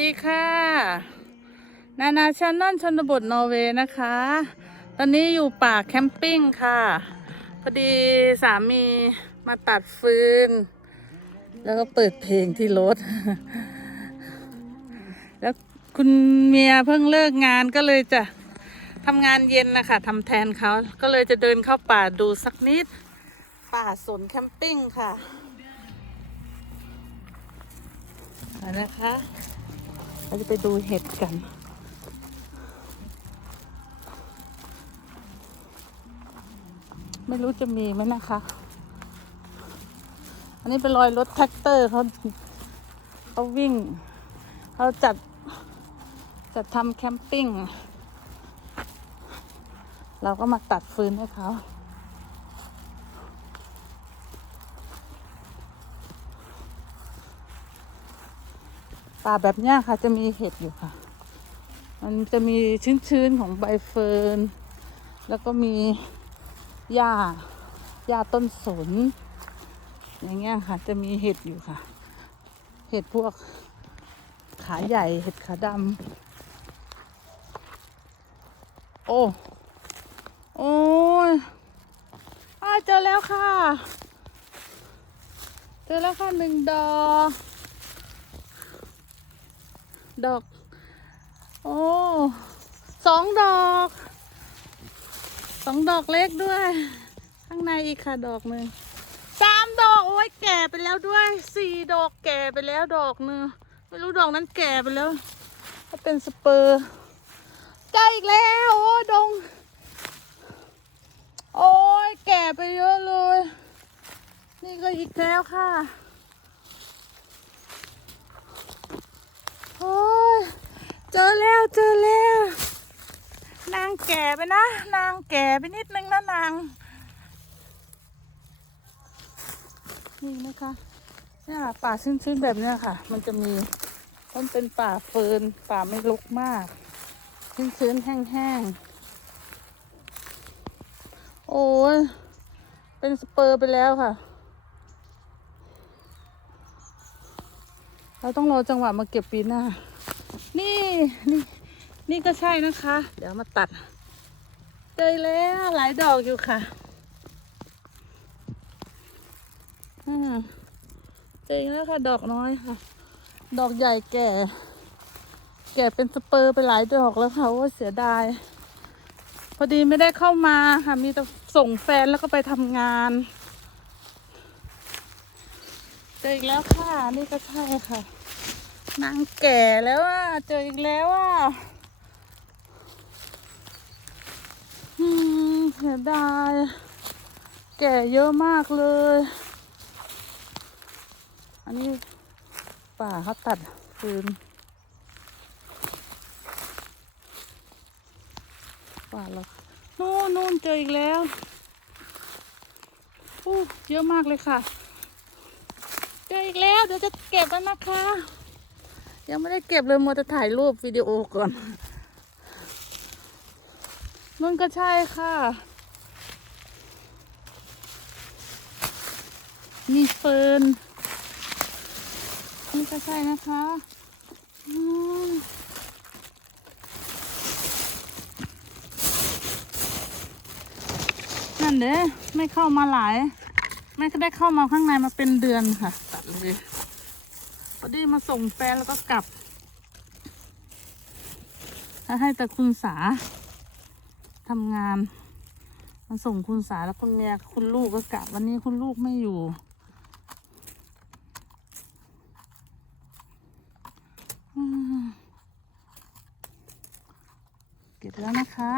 ดีค่ะ นานาชานอนชนบทนอร์เวย์นะคะ ตอนนี้อยู่ป่าแคมปิ้งค่ะ พอดีสามีมาตัดฟืน แล้วก็เปิดเพลงที่รถ แล้วคุณเมียเพิ่งเลิกงานก็เลยจะทำงานเย็นนะคะทำแทนเขาก็เลยจะเดินเข้าป่าดูสักนิด ป่าสนแคมปิ้งค่ะนะคะ เราจะไปดูเห็ดกัน ไม่รู้จะมีไหมนะคะ อันนี้เป็นรอยรถแท็กเตอร์เขาเขาวิ่งเขาจัดจัดทำแคมปิ้ง เราก็มาตัดฟืนให้เขา ป่าแบบเนี้ยค่ะ จะมีเห็ดอยู่ค่ะ มันจะมีชื้นๆของใบเฟิร์น แล้วก็มีหญ้าหญ้าต้นสน อย่างเงี้ยค่ะ จะมีเห็ดอยู่ค่ะ เห็ดพวกขาใหญ่เห็ดขาดำโอ้โอ้ยอาเจอแล้วค่ะ เจอแล้วค่ะหนึ่งดอก ดอก โอ้สองดอก สองดอกเล็กด้วย ข้างในอีกค่ะดอกหนึ่งสามดอกโอ้ยแก่ไปแล้วด้วยสี่ดอกแก่ไปแล้วดอกหนึ่งไม่รู้ดอกนั้นแก่ไปแล้วถ้าเป็นสเปอร์ใจอีกแล้วโอ้ดง โอ้ยแก่ไปเยอะเลย นี่ก็อีกแล้วค่ะ โอ้ ยเจอแล้วเจอแล้ว นางแก่ไปนะ นางแก่ไปนิดนึงนะนาง นี่นะคะเนี่ยค่ะป่าชื้นๆแบบเนี้ยค่ะ มันจะมีมันเป็นป่าเฟิร์นป่าไม่รกมาก ชื้นๆแห้งๆ โอ้ยเป็นสเปอร์ไปแล้วค่ะ เราต้องรอจังหวะมาเก็บปีหน้า นี่นี่ นี่ก็ใช่นะคะ เดี๋ยวมาตัดเจอแล้วหลายดอกอยู่ค่ะอืมเจออีกแล้วค่ะ ดอกน้อยค่ะ ดอกใหญ่แก่ แก่เป็นสเปอร์ไปหลายดอกแล้วค่ะว่าเสียดาย พอดีไม่ได้เข้ามาค่ะ มีแต่ส่งแฟนแล้วก็ไปทำงานเจออีกแล้วค่ะ นี่ก็ใช่ค่ะ นางแก่แล้วอะ เจออีกแล้วอะอืมเสียดาย แก่เยอะมากเลย อันนี้ป่าเขาตัดฟืน ป่าเรานู่นนู่นเจออีกแล้วอู้เยอะมากเลยค่ะ เจออีกแล้ว เดี๋ยวจะเก็บแล้วนะคะ ยังไม่ได้เก็บเลยมัวแต่ถ่ายรูปวิดีโอก่อนนู่นก็ใช่ค่ะ มีเฟิร์นนี่ก็ใช่นะคะนั่นเด้ไม่เข้ามาหลาย ไม่ได้เข้ามาข้างในมาเป็นเดือนค่ะตัดเลย อดีมาส่งแฟนแล้วก็กลับแล้วให้แต่คุณสาทำงาน มาส่งคุณสาแล้วคุณเมียคุณลูกก็กลับ วันนี้คุณลูกไม่อยู่ เก็บแล้วนะคะ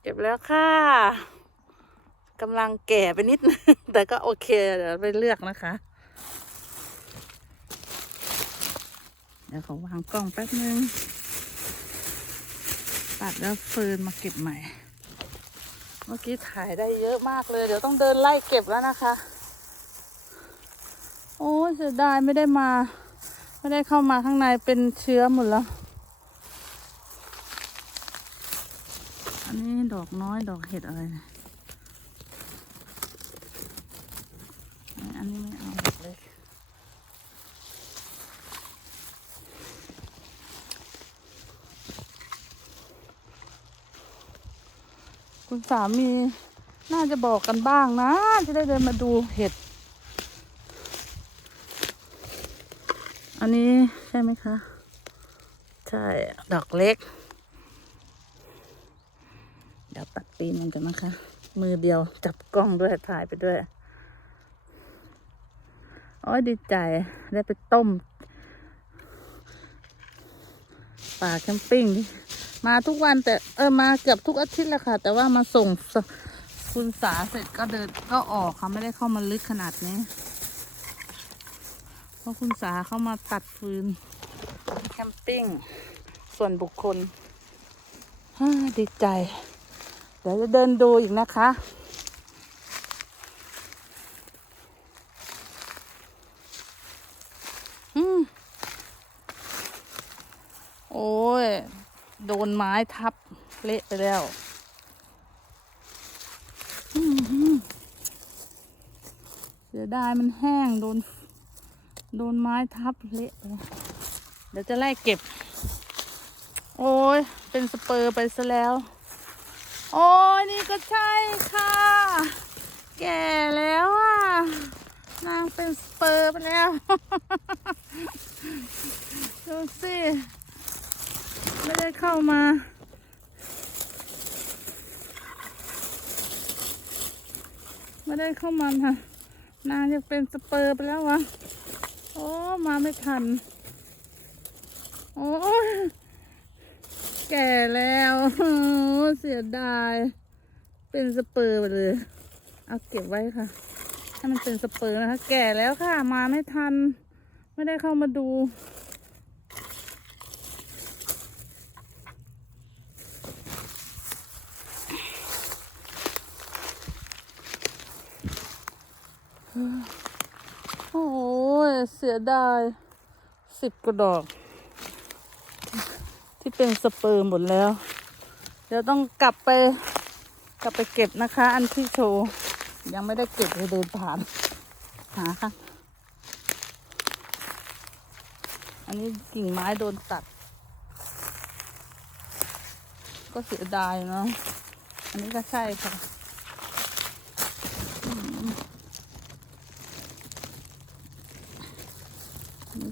เก็บแล้วค่ะ กำลังแก่ไปนิดนึงแต่ก็โอเคเดี๋ยวไปเลือกนะคะ เดี๋ยวเขาวางกล้องแป๊บนึง ตัดแล้วฟืนมาเก็บใหม่ เมื่อกี้ถ่ายได้เยอะมากเลย เดี๋ยวต้องเดินไล่เก็บแล้วนะคะ โอ้เสียดายไม่ได้มา ไม่ได้เข้ามาข้างในเป็นเชื้อหมดแล้วอันนี้ดอกน้อยดอกเห็ดอะไรเนี่ยอันนี้ไม่เอา คุณสามีน่าจะบอกกันบ้างนะ จะได้เดินมาดูเห็ด อันนี้ใช่ไหมคะ ใช่ ดอกเล็ก เดี๋ยวตัดปีนมันกันนะคะ มือเดียวจับกล้องด้วยถ่ายไปด้วยโอ้ยดีใจ ได้ไปต้มป่าแคมปิ้งนี่ มาทุกวันแต่เออมาเกือบทุกอาทิตย์แหละค่ะ แต่ว่ามาส่งสคุณสาเสร็จก็เดินก็ออกค่ะไม่ได้เข้ามาลึกขนาดนี้ เพราะคุณสาเข้ามาตัดฟืน แคมปิ้ง ส่วนบุคคลฮ่าดีใจ เดี๋ยวจะเดินดูอีกนะคะ อืม โอ้ย โด นไม้ทับเละไปแล้วเสียดายมันแห้งโดน โดนไม้ทับเละไปแล้วเดี๋ยวจะไล่เก็บ โอ้ยเป็นสเปอร์ไปซะแล้ว โอ้ยนี่ก็ใช่ค่ะ แก่แล้วอะนางเป็นสเปอร์ไปแล้ว ดูสิ ไม่ได้เข้ามาไม่ได้เข้ามาค่ะนางจะเป็นสเปอร์ไปแล้ววะโอ้มาไม่ทัน โอ้แก่แล้วโอ้เสียดาย เป็นสเปอร์ไปเลย เอาเก็บไว้ค่ะให้มันเป็นสเปอร์นะคะ แก่แล้วค่ะ มาไม่ทัน ไม่ได้เข้ามาดู โอ้ยเสียดายสิบกระดอก ที่เป็นสเปิร์มหมดแล้ว เดี๋ยวต้องกลับไปกลับไปเก็บนะคะ อันที่โชว์ ยังไม่ได้เก็บเลยเดินผ่าน หาค่ะ อันนี้กิ่งไม้โดนตัด ก็เสียดายเนาะอันนี้ก็ใช่ค่ะ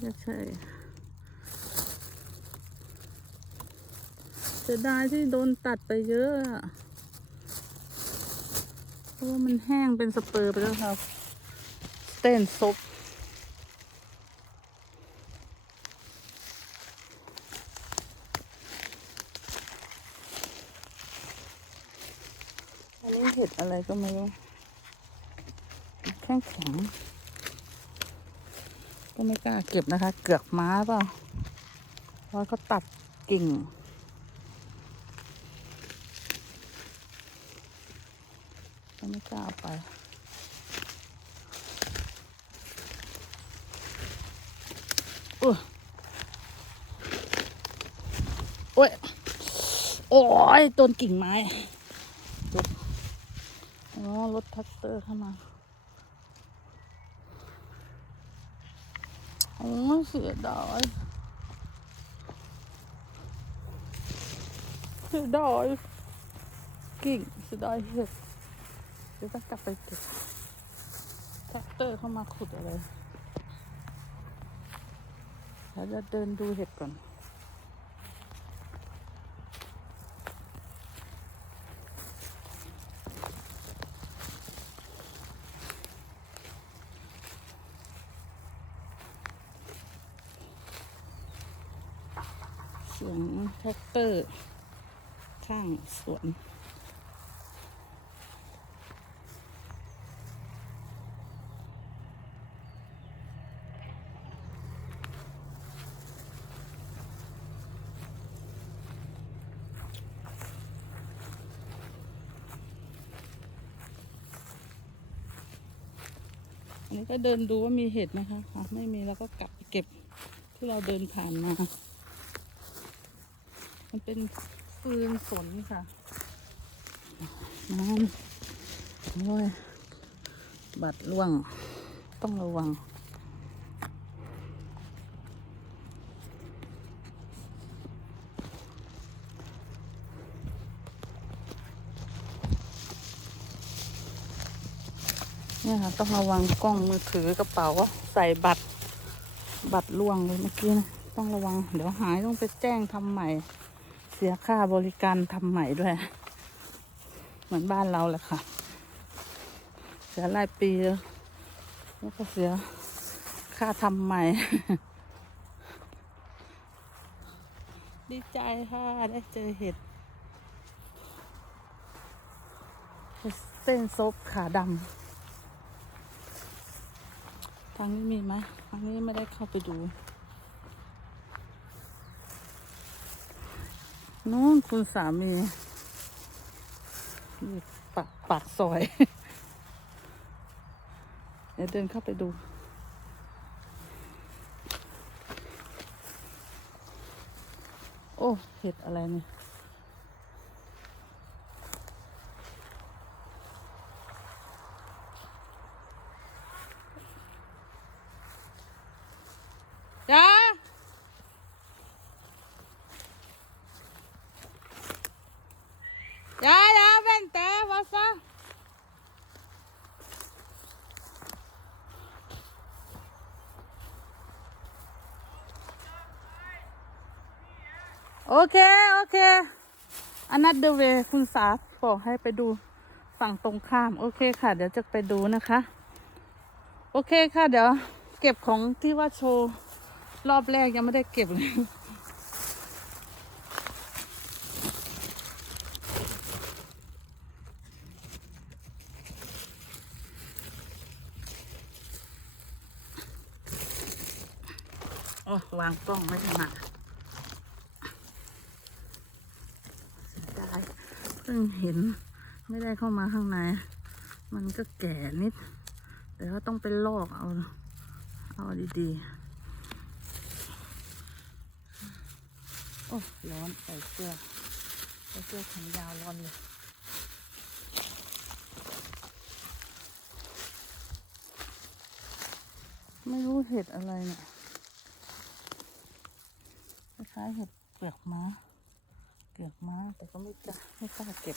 อันนี้ก็ใช่เสียดายที่โดนตัดไปเยอะเพราะว่ามันแห้งเป็นสเปอร์ไปแล้วครับ เต้นซบอันนี้เห็ดอะไรก็ไม่รู้แข็งแข็ง ก็ไม่กล้าเก็บนะคะ เกือกม้าเปล่าเพราะเขาตัดกิ่ง ก็ไม่กล้าไปอุ๊ยโอ้ยโอ้ยต้นกิ่งไม้อ๋อรถท็กเตอร์เข้ามา อ้เสียดายเสียดายกิ่งเสียดายเห็ดเดี๋ยวจะกลับไปเก็บแท็กเตอร์เข้ามาขุดอะไรแล้วจะเดินดูเห็ดก่อน เสียงแท็กเตอร์ ข้าง สวนอันนี้ก็เดินดูว่ามีเห็ดไหมคะอ๋อไม่มีแล้วก็กลับไปเก็บที่เราเดินผ่านมา มันเป็น ฟืนสนค่ะน้ำโอ้ยบัดร่วง ต้องระวังเนี่ยค่ะต้องระวังกล้องมือถือกระเป๋าใส่บัตร บัตรล่วงเลยเมื่อกี้นะต้องระวัง เดี๋ยวหายต้องไปแจ้งทำใหม่ เสียค่าบริการทำใหม่ด้วย เหมือนบ้านเราแหละค่ะ เสียรายปี แล้วก็เสียค่าทำใหม่ ดีใจค่ะ ได้เจอเห็ดเส้นซบขาดำทางนี้มีไหมทางนี้ไม่ได้เข้าไปดู นู้นคุณสามีปากปากซอย เดี๋ยวเดินเข้าไปดูโอ้ เห็ดอะไรเนี่ย Okay, okay. Another way คุณสาบอกให้ไปดูฝั่งตรงข้าม โอเคค่ะ เดี๋ยวจะไปดูนะคะ โอเคค่ะ เดี๋ยว เก็บของที่ว่าโชว์ รอบแรกยังไม่ได้เก็บเลยโอ้วางกล้องไม่ถนัดเสียดาย เพิ่งเห็นไม่ได้เข้ามาข้างใน มันก็แก่นิด แต่ว่าต้องไปลอกเอา เอาดีๆ โอ้ร้อนใส่เสื้อใส่เสื้อแขนยาวร้อนเลยไม่รู้เห็ดอะไรเนี่ยคล้ายเห็ดเปลือกม้า เปลือกมาแต่ก็ไม่กล้าไม่กล้าเก็บ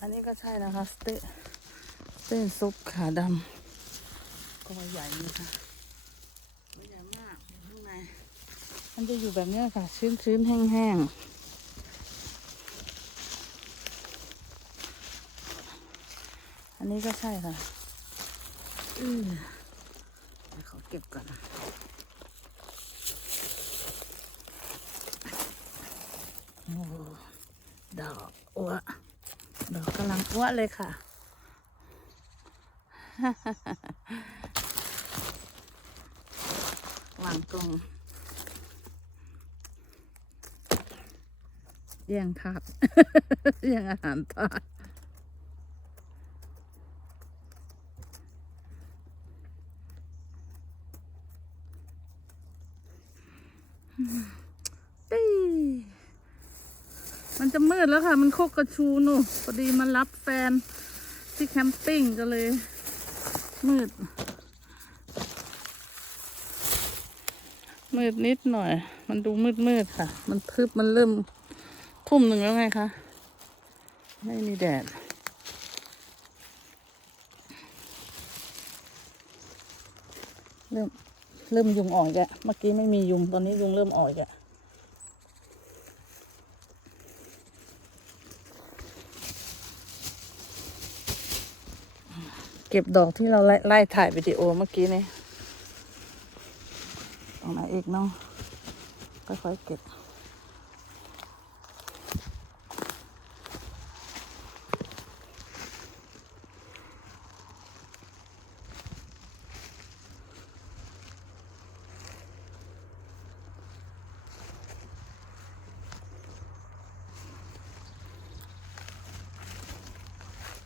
อันนี้ก็ใช่นะคะสเตสเต้นซุปขาดำก็ใหญ่นี่ค่ะไม่ใหญ่มากอยู่ข้างในมันจะอยู่แบบนี้ค่ะ ชื้นๆแห้งๆอันนี้ก็ใช่ค่ะอือเดี๋ยวขอเก็บก่อน โอ้ด อกอ้วดอกกำลังอ้วเลยค่ะ วางกรงแย่งถาดแย่งอาหารถาดปี้มันจะมื ดแล้วค่ะ มันโคกกระชูนูพอดีมารับแฟนที่แคมปิ้งก็เลย มืด มืดนิดหน่อย มันดูมืดมืดค่ะ มันทึบมันเริ่มทุ่มหนึ่งแล้วไงคะ ไม่มีแดดเริ่มเริ่มยุงออกแกเมื่อกี้ไม่มียุง ตอนนี้ยุงเริ่มออกแก เก็บดอกที่เราไล่ไลถ่ายวิดีโอเมื่อกี้นี่ตรงไหนอีกเนาะค่อยๆเก็บ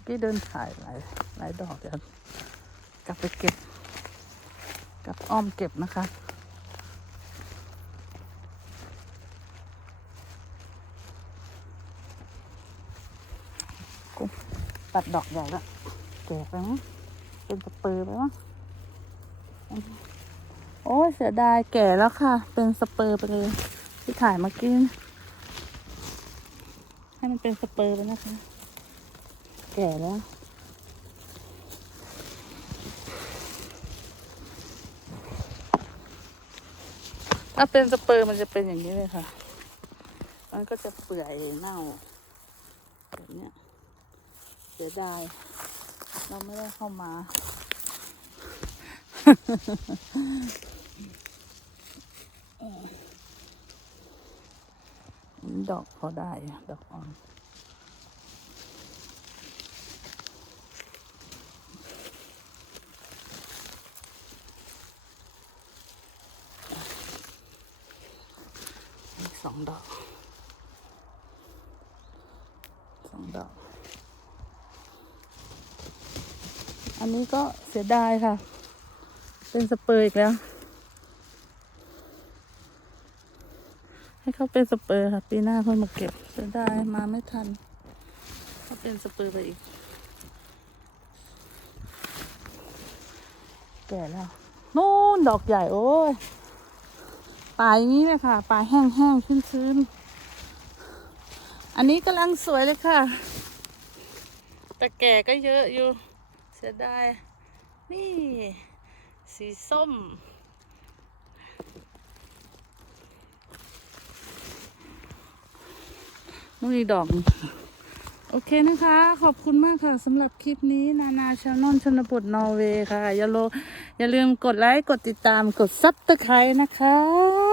พี่เดินถ่ายหลาย หลายดอกเดี๋ยวกลับไปเก็บ กลับอ้อมเก็บนะคะตัดดอกใหญ่แล้วแก่ไปมั้งเป็นสเปอร์ไปมั้งโอ้เสียดายแก่แล้วค่ะ เป็นสเปอร์ไปเลย ที่ถ่ายเมื่อกี้ให้มันเป็นสเปอร์ไปนะคะ แก่แล้ว ถ้าเป็นสเปอร์มันจะเป็นอย่างนี้เลยค่ะ มันก็จะเปื่อยเน่าแบบนี้เสียดาย เราไม่ได้เข้ามา ดอกพอได้ ดอกอ่อน สองดอกสองดอก อันนี้ก็เสียดายค่ะ เป็นสเปอร์อีกแล้ว ให้เขาเป็นสเปอร์ค่ะ ปีหน้าค่อยมาเก็บเสียดายมาไม่ทันเขาเป็นสเปอร์ไปอีก แก่แล้วนู่นดอกใหญ่โอ้ย ป่าอย่างนี้เลยค่ะ ป่าแห้งๆชื้นๆ อันนี้กำลังสวยเลยค่ะ แต่แก่ก็เยอะอยู่ เสียดาย นี่ สีส้ม นู่นอีดอก โอเคนะคะ ขอบคุณมากค่ะสำหรับคลิปนี้ นานาชาวนนชนบทนอร์เวย์ค่ะ อย่าโลอย่าลืมกดไลค์ กดติดตาม กดซับตะไคร้นะคะ